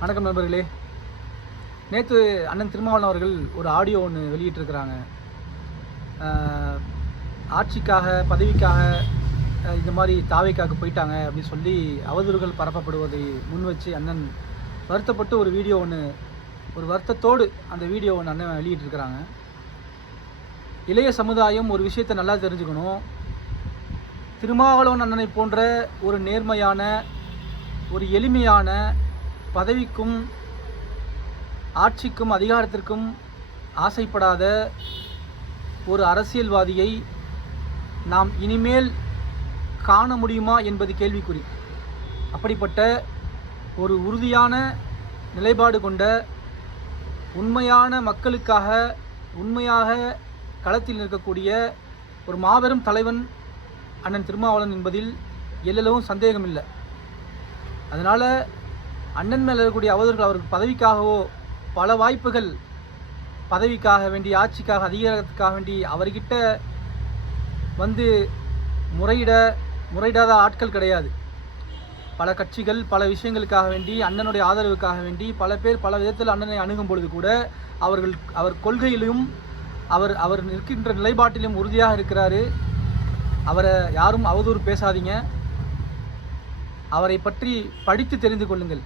வணக்கம் நண்பர்களே. நேற்று அண்ணன் திருமாவளவன் அவர்கள் ஒரு ஆடியோ ஒன்று வெளியிட்டிருக்கிறாங்க. ஆட்சிக்காக பதவிக்காக இந்த மாதிரி தாவைக்காக போயிட்டாங்க அப்படின்னு சொல்லி அவதூறுகள் பரப்பப்படுவதை முன் வச்சு அண்ணன் வருத்தப்பட்டு ஒரு வீடியோ ஒன்று, ஒரு வருத்தத்தோடு அந்த வீடியோ ஒன்று அண்ணன் வெளியிட்டிருக்கிறாங்க. இளைய சமுதாயம் ஒரு விஷயத்தை நல்லா தெரிஞ்சுக்கணும். திருமாவளவன் அண்ணனை போன்ற ஒரு நேர்மையான, ஒரு எளிமையான, பதவிக்கும் ஆட்சிக்கும் அதிகாரத்திற்கும் ஆசைப்படாத ஒரு அரசியல்வாதியை நாம் இனிமேல் காண முடியுமா என்பது கேள்விக்குறி. அப்படிப்பட்ட ஒரு உறுதியான நிலைப்பாடு கொண்ட, உண்மையான மக்களுக்காக உண்மையாக களத்தில் நிற்கக்கூடிய ஒரு மாபெரும் தலைவன் அண்ணன் திருமாவளவன் என்பதில் எல்லளவும் சந்தேகமில்லை. அதனால் அண்ணன் மேலே இருக்கக்கூடிய அவதூறுகள், அவருக்கு பதவிக்காகவோ பல வாய்ப்புகள், பதவிக்காக வேண்டி, ஆட்சிக்காக, அதிகாரத்துக்காக வேண்டி அவர்கிட்ட வந்து முறையிடாத ஆட்கள் கிடையாது. பல கட்சிகள் பல விஷயங்களுக்காக வேண்டி, அண்ணனுடைய ஆதரவுக்காக வேண்டி பல பேர் பல விதத்தில் அண்ணனை அணுகும் பொழுது கூட அவர் கொள்கையிலும் அவர் நிற்கின்ற நிலைப்பாட்டிலும் உறுதியாக இருக்கிறாரு. அவரை யாரும் அவதூறு பேசாதீங்க. அவரை பற்றி படித்து தெரிந்து கொள்ளுங்கள்.